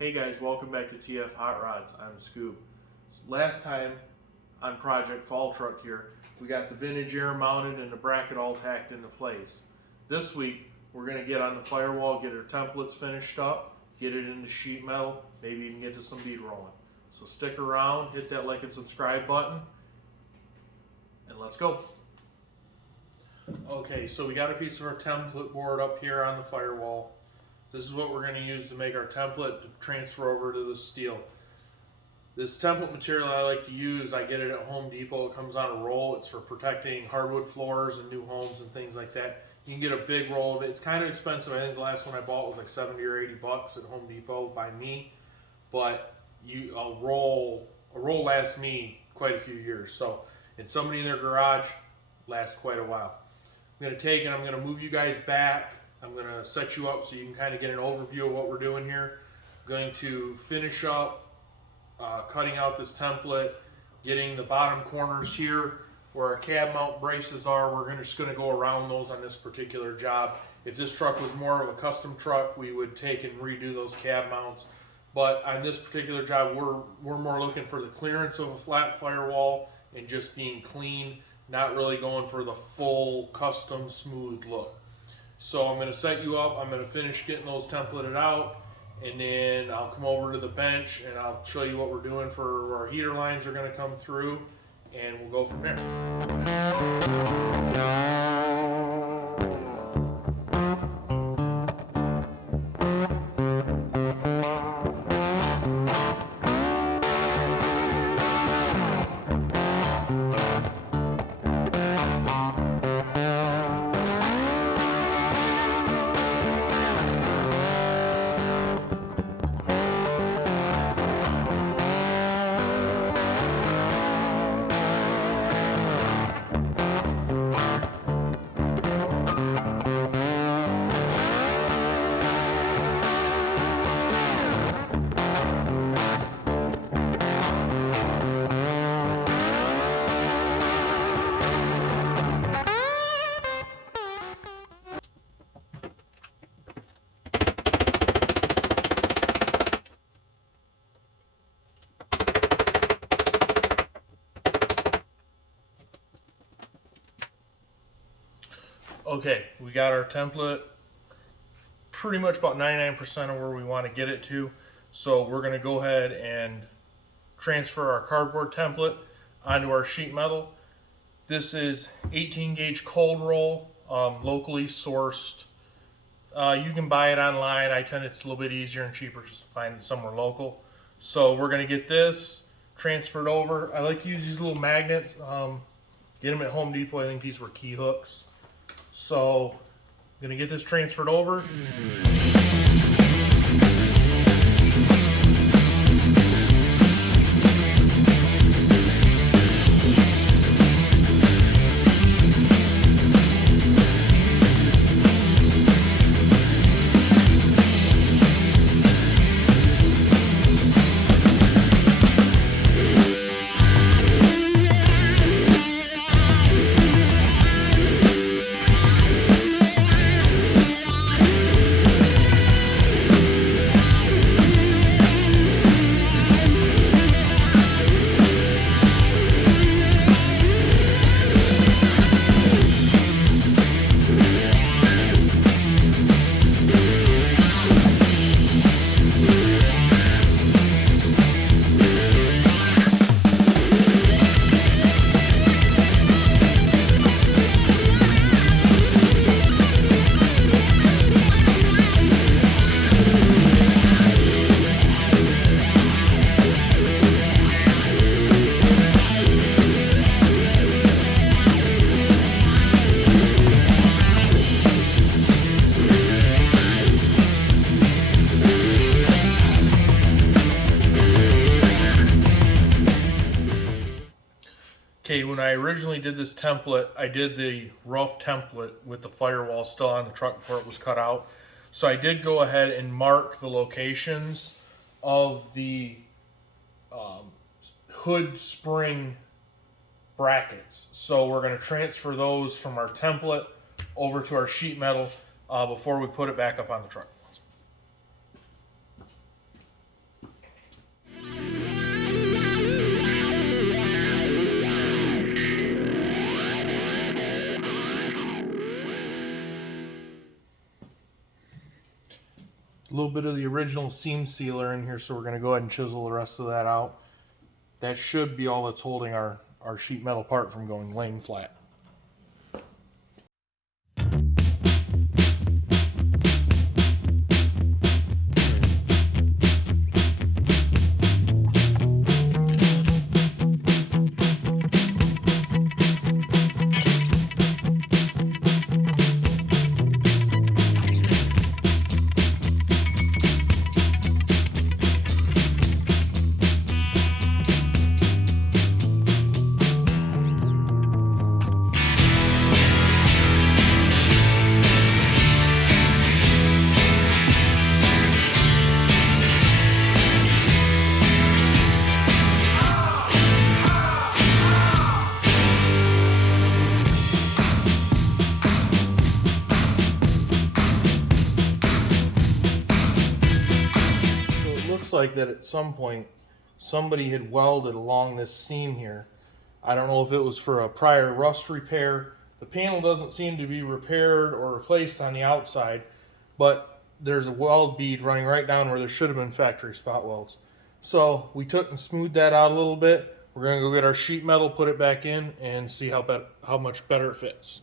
Hey guys, welcome back to TF Hot Rods. I'm Scoop. Last time on Project Fall Truck here, we got the vintage air mounted and the bracket all tacked into place. This week, we're going to get on the Firewall, get our templates finished up, get it into sheet metal, maybe even get to some bead rolling. So stick around, hit that like and subscribe button, and let's go. Okay, so we got a piece of our template board up here on the Firewall. This is what we're going to use to make our template to transfer over to the steel. This template material I like to use, I get it at Home Depot. It comes on a roll. It's for protecting hardwood floors and new homes and things like that. You can get a big roll of it. It's kind of expensive. I think the last one I bought was like 70 or 80 bucks at Home Depot by me. But a roll lasts me quite a few years. So, and somebody in their garage lasts quite a while. I'm going to take and I'm going to move you guys back. I'm going to set you up so you can kind of get an overview of what we're doing here. I'm going to finish up cutting out this template, getting the bottom corners here where our cab mount braces are. We're just going to go around those on this particular job. If this truck was more of a custom truck, we would take and redo those cab mounts. But on this particular job, we're more looking for the clearance of a flat firewall and just being clean, not really going for the full custom smooth look. So I'm going to set you up, I'm going to finish getting those templated out, and then I'll come over to the bench and I'll show you what we're doing for where our heater lines are going to come through, and we'll go from there. Okay, we got our template pretty much about 99% of where we want to get it to. So we're going to go ahead and transfer our cardboard template onto our sheet metal. This is 18 gauge cold roll, locally sourced. You can buy it online. It's a little bit easier and cheaper just to find it somewhere local. So we're going to get this transferred over. I like to use these little magnets. Get them at Home Depot. I think these were key hooks. So I'm going to get this transferred over. Okay, when I originally did this template, I did the rough template with the firewall still on the truck before it was cut out. So I did go ahead and mark the locations of the hood spring brackets. So we're going to transfer those from our template over to our sheet metal before we put it back up on the truck. little bit of the original seam sealer in here, so we're going to go ahead and chisel the rest of that out. That should be all that's holding our sheet metal part from laying flat. Like that at some point somebody had welded along this seam here. I don't know if it was for a prior rust repair. The panel doesn't seem to be repaired or replaced on the outside, but there's a weld bead running right down where there should have been factory spot welds. So we took and smoothed that out a little bit. We're going to go get our sheet metal, put it back in, and see how much better it fits.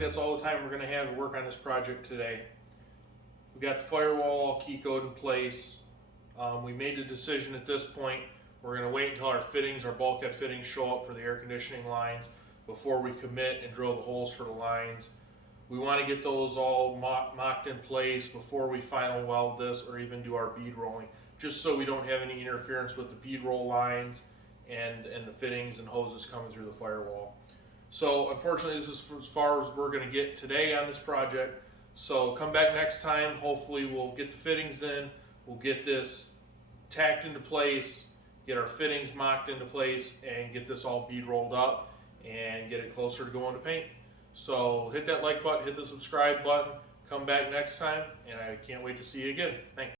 That's all the time we're going to have to work on this project today. We got the firewall key code in place. We made the decision at this point, we're going to wait until our fittings, our bulkhead fittings show up for the air conditioning lines before we commit and drill the holes for the lines. We want to get those all mocked in place before we final weld this or even do our bead rolling, just so we don't have any interference with the bead roll lines and the fittings and hoses coming through the firewall. So unfortunately, this is as far as we're going to get today on this project. So come back next time. Hopefully we'll get the fittings in, we'll get this tacked into place, get our fittings mocked into place, and get this all bead rolled up and get it closer to going to paint. So hit that like button, hit the subscribe button, come back next time, and I can't wait to see you again. Thanks.